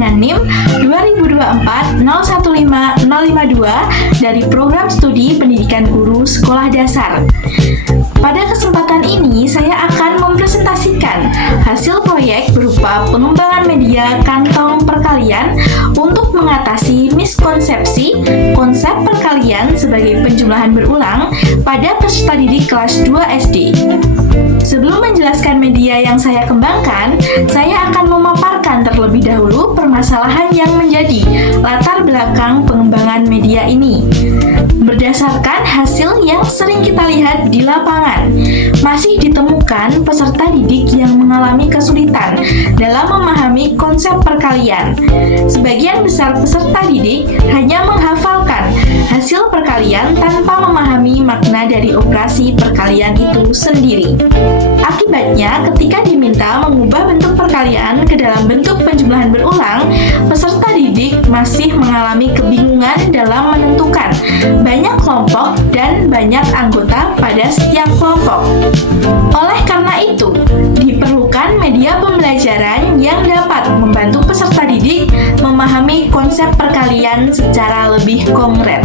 dengan NIM 2024-015052 dari Program Studi Pendidikan Guru Sekolah Dasar. Pada kesempatan ini, saya akan mempresentasikan hasil proyek berupa pengembangan media kantong perkalian untuk mengatasi miskonsepsi konsep perkalian sebagai penjumlahan berulang pada peserta didik kelas 2 SD. Sebelum menjelaskan media yang saya kembangkan, saya akan memaparkan terlebih dahulu permasalahan yang menjadi latar belakang pengembangan media ini. Berdasarkan hasil yang sering kita lihat di lapangan, masih ditemukan peserta didik yang mengalami kesulitan dalam memahami konsep perkalian. Sebagian besar peserta didik hanya menghafalkan hasil perkalian tanpa memahami makna dari operasi perkalian itu sendiri. Akibatnya, ketika diminta mengubah bentuk perkalian ke dalam bentuk penjumlahan berulang, peserta didik masih mengalami kebingungan dalam menentukan banyak kelompok dan banyak anggota pada setiap kelompok. Oleh karena itu, diperlukan media pembelajaran yang dapat membantu peserta didik memahami konsep perkalian secara lebih konkret.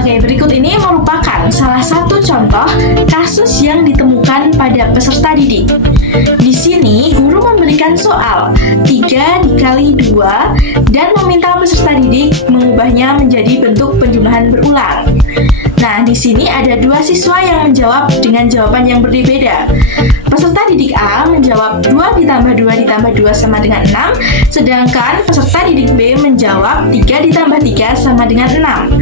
Oke, berikut ini merupakan salah satu contoh kasus yang ditemukan pada peserta didik. Di sini, guru memberikan soal 3 dikali 2 dan meminta peserta didik mengubahnya menjadi bentuk penjumlahan berulang. Nah, di sini ada 2 siswa yang menjawab dengan jawaban yang berbeda. Peserta didik A menjawab 2 ditambah 2 ditambah 2 sama dengan 6, sedangkan peserta didik B menjawab 3 ditambah 3 sama dengan 6.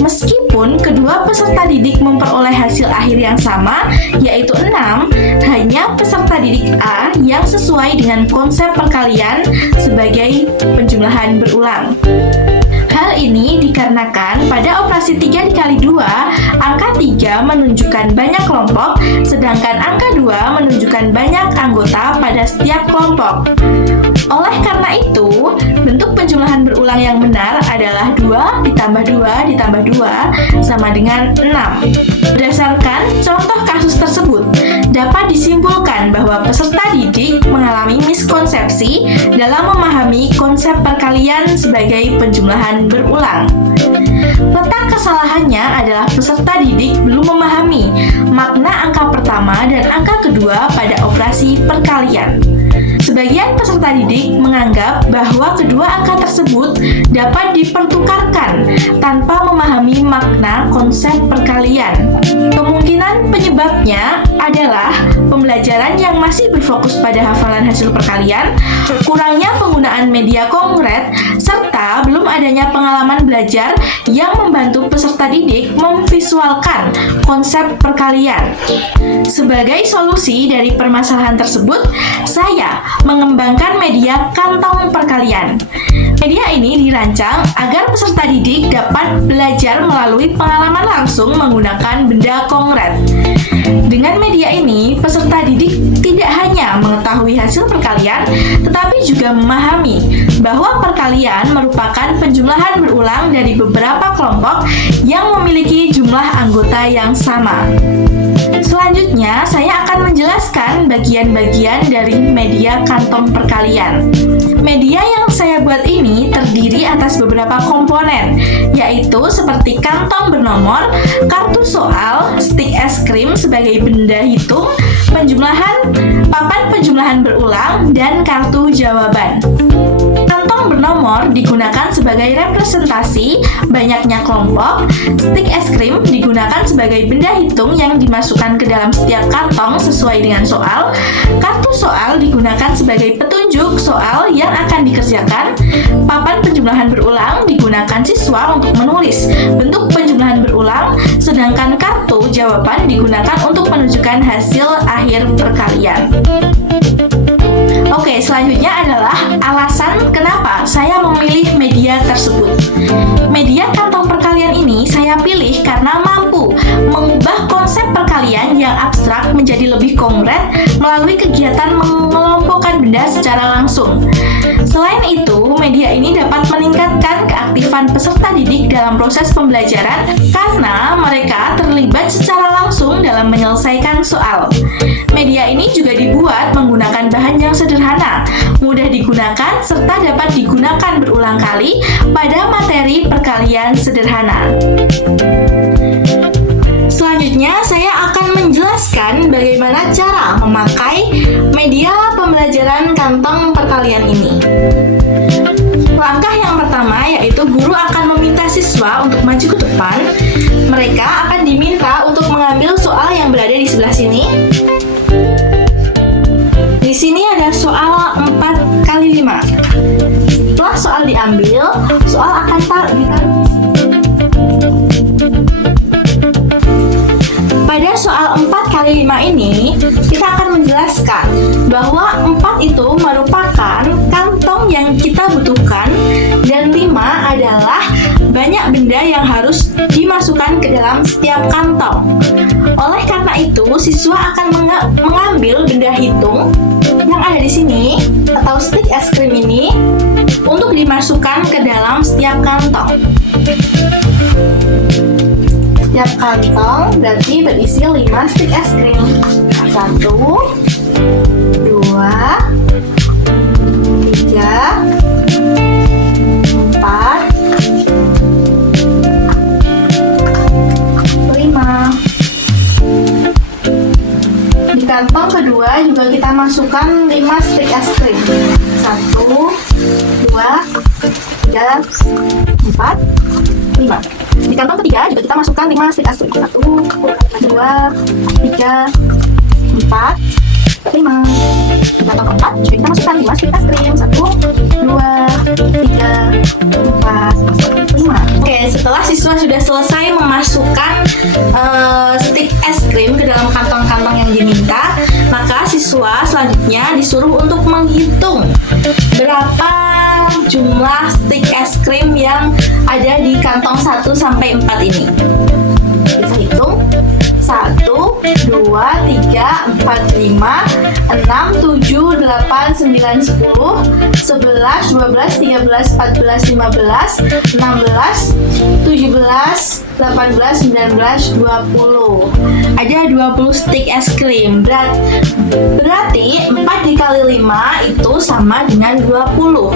Meskipun kedua peserta didik memperoleh hasil akhir yang sama, yaitu 6, hanya peserta didik A yang sesuai dengan konsep perkalian sebagai penjumlahan berulang. Hal ini dikarenakan pada operasi 3 dikali 2, angka 3 menunjukkan banyak kelompok, sedangkan angka 2 menunjukkan banyak anggota pada setiap kelompok. Oleh karena itu, bentuk penjumlahan berulang yang benar adalah 2 ditambah 2 ditambah 2 sama dengan 6. Berdasarkan contoh kasus tersebut, dapat disimpulkan bahwa peserta didik mengalami miskonsepsi dalam memahami konsep perkalian sebagai penjumlahan berulang. Letak kesalahannya adalah peserta didik belum memahami makna angka pertama dan angka kedua pada operasi perkalian. Sebagian peserta didik menganggap bahwa kedua angka tersebut dapat dipertukarkan tanpa memahami makna konsep perkalian. Kemungkinan penyebabnya adalah pembelajaran yang masih berfokus pada hafalan hasil perkalian, kurangnya penggunaan media konkret, serta belum adanya pengalaman belajar yang membantu peserta didik memvisualkan konsep perkalian. Sebagai solusi dari permasalahan tersebut, saya mengembangkan media kantong perkalian. Media ini dirancang agar peserta didik dapat belajar melalui pengalaman langsung menggunakan benda konkret. Dengan media ini, peserta didik tidak hanya mengetahui hasil perkalian, tetapi juga memahami bahwa perkalian merupakan penjumlahan berulang dari beberapa kelompok yang memiliki jumlah anggota yang sama. Selanjutnya, saya akan menjelaskan bagian-bagian dari media kantong perkalian. Media yang saya buat ini terdiri atas beberapa komponen, yaitu seperti kantong bernomor, kartu soal, stik es krim sebagai benda hitung, penjumlahan, papan penjumlahan berulang, dan kartu jawaban. Kantong bernomor digunakan sebagai representasi banyaknya kelompok, stik es krim digunakan sebagai benda hitung yang dimasukkan ke dalam setiap kantong sesuai dengan soal, kartu soal digunakan sebagai petunjuk soal yang akan dikerjakan, papan penjumlahan berulang digunakan siswa untuk menulis bentuk penjumlahan berulang, sedangkan kartu jawaban digunakan untuk menunjukkan hasil akhir perkalian. Oke, selanjutnya adalah alasan kenapa saya memilih media tersebut. Media kantong perkalian ini saya pilih karena mampu mengubah konsep perkalian yang abstrak menjadi lebih konkret melalui kegiatan mengelompokkan benda secara langsung. Selain itu, media ini dapat meningkatkan keaktifan peserta didik dalam proses pembelajaran karena mereka terlibat secara langsung dalam menyelesaikan soal. Media ini juga dibuat menggunakan bahan yang sederhana, mudah digunakan, serta dapat digunakan berulang kali pada materi perkalian sederhana. Selanjutnya, saya akan menjelaskan bagaimana cara memakai media pembelajaran kantong perkalian ini. Langkah yang pertama yaitu guru akan meminta siswa untuk maju ke depan. Mereka akan diminta untuk mengambil soal yang berada di sebelah sini. Di sini ada soal 4 kali 5. Setelah soal diambil, soal akan ditaruh. Pada soal 4 kali 5 ini, kita akan menjelaskan bahwa 4 itu merupakan kantong yang kita butuhkan dan 5 adalah banyak benda yang harus dimasukkan ke dalam setiap kantong. Oleh karena itu, siswa akan mengambil benda hitung yang ada di sini atau stick es krim ini untuk dimasukkan ke dalam setiap kantong. Setiap kantong berarti berisi 5 stick es krim. 1, 2, 3, 4, 5. Di kantong kedua juga kita masukkan 5 stick es krim. 1, 2, 3, 4, 5. Di kantong ketiga juga kita masukkan 5 stick es krim. 1, 2, 3, 4, 5. Di kantong keempat juga kita masukkan 5 stick es krim. 1, 2, 3, 4, 5. Oke, setelah siswa sudah selesai memasukkan stick es krim ke dalam kantong-kantong yang diminta, maka siswa selanjutnya disuruh untuk menghitung berapa jumlah stick es krim yang ada di kantong 1 sampai 4 ini. Kita hitung 1, 2, 3, 4, 5, 6, 7, 8, 9, 10, 11, 12, 13, 14, 15, 16, 17, 18, 19, 20. Ada 20 stick es krim. Berarti 4 dikali 5 itu sama dengan 20.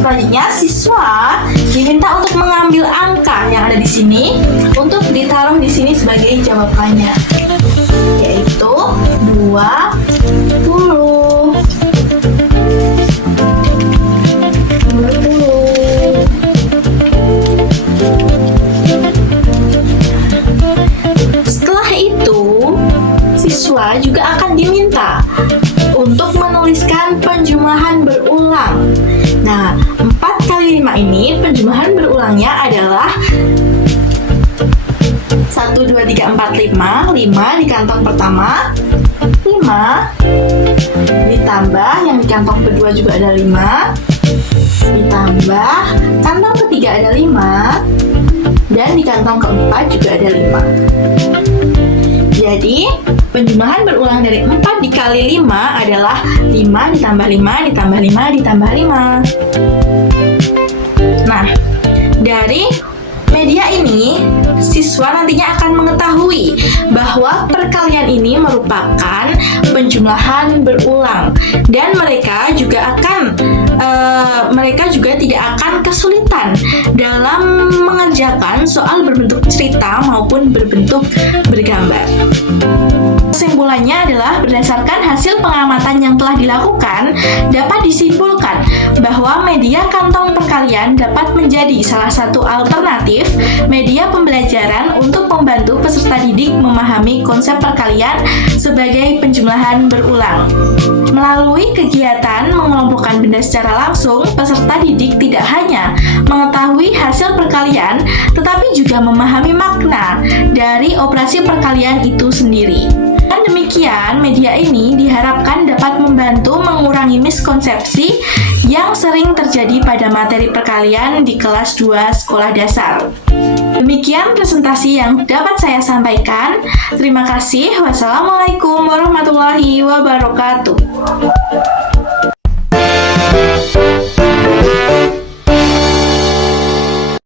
Selanjutnya, siswa diminta untuk mengambil angka yang ada di sini untuk ditaruh di sini sebagai jawabannya, yaitu 20. Setelah itu, siswa juga akan diminta untuk menuliskan penjumlahan berulang. Nah, 4 kali 5 ini penjumlahan berulangnya adalah 1, 2, 3, 4, 5. 5 di kantong pertama, 5 ditambah yang di kantong kedua juga ada 5, ditambah kantong ketiga ada 5, dan di kantong keempat juga ada 5. Jadi, penjumlahan berulang dari 4 dikali 5 adalah 5 ditambah 5 ditambah 5 ditambah 5. Nah, dari media ini, siswa nantinya akan mengetahui bahwa perkalian ini merupakan penjumlahan berulang dan mereka juga tidak akan kesulitan dalam mengerjakan soal berbentuk cerita maupun berbentuk bergambar. Kesimpulannya adalah berdasarkan hasil pengamatan yang telah dilakukan, dapat disimpulkan bahwa media kantong perkalian dapat menjadi salah satu alternatif media pembelajaran untuk membantu peserta didik memahami konsep perkalian sebagai penjumlahan berulang. Melalui kegiatan mengelompokkan benda secara langsung, peserta didik tidak hanya mengetahui hasil perkalian, tetapi juga memahami makna dari operasi perkalian itu sendiri. Dan demikian, media ini diharapkan dapat membantu mengurangi miskonsepsi yang sering terjadi pada materi perkalian di kelas 2 sekolah dasar. Demikian presentasi yang dapat saya sampaikan. Terima kasih. Wassalamualaikum warahmatullahi wabarakatuh.